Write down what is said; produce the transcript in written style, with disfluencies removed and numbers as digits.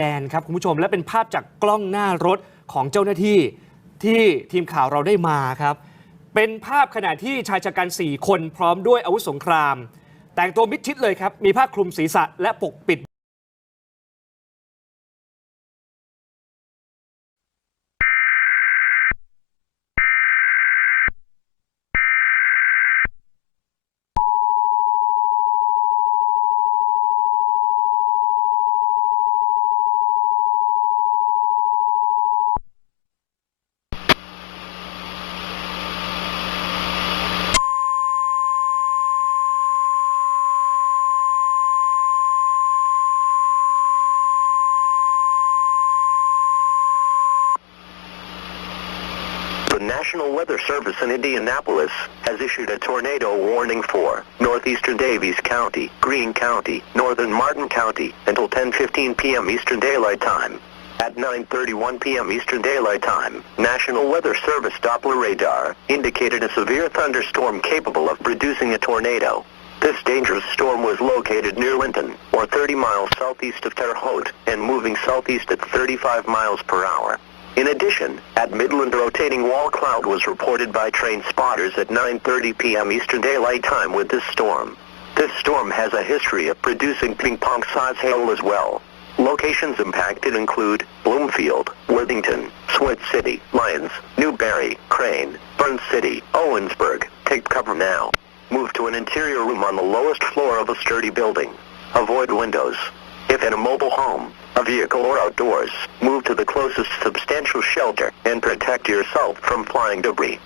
แดนครับคุณผู้ชมและเป็นภาพจากกล้องหน้ารถของเจ้าหน้าที่ที่ทีมข่าวเราได้มาครับเป็นภาพขณะที่ชายชะกัน4 คนพร้อมด้วยอาวุธสงครามแต่งตัวมิดชิดเลยครับมีผ้าคลุมศีรษะและปกปิดThe National Weather Service in Indianapolis has issued a tornado warning for northeastern Davies County, Greene County, northern Martin County until 10:15 p.m. Eastern Daylight Time. At 9:31 p.m. Eastern Daylight Time, National Weather Service Doppler radar indicated a severe thunderstorm capable of producing a tornado. This dangerous storm was located near Linton, or 30 miles southeast of Terre Haute, and moving southeast at 35 miles per hour. In addition, at Midland, rotating wall cloud was reported by train spotters at 9:30 p.m. Eastern Daylight Time with this storm. This storm has a history of producing ping-pong-size hail as well. Locations impacted include Bloomfield, Worthington, Swift City, Lyons, Newberry, Crane, Burns City, Owensburg. Take cover now. Move to an interior room on the lowest floor of a sturdy building. Avoid windows. If in a mobile home, a vehicle or outdoors, move to the closest substantial shelter and protect yourself from flying debris.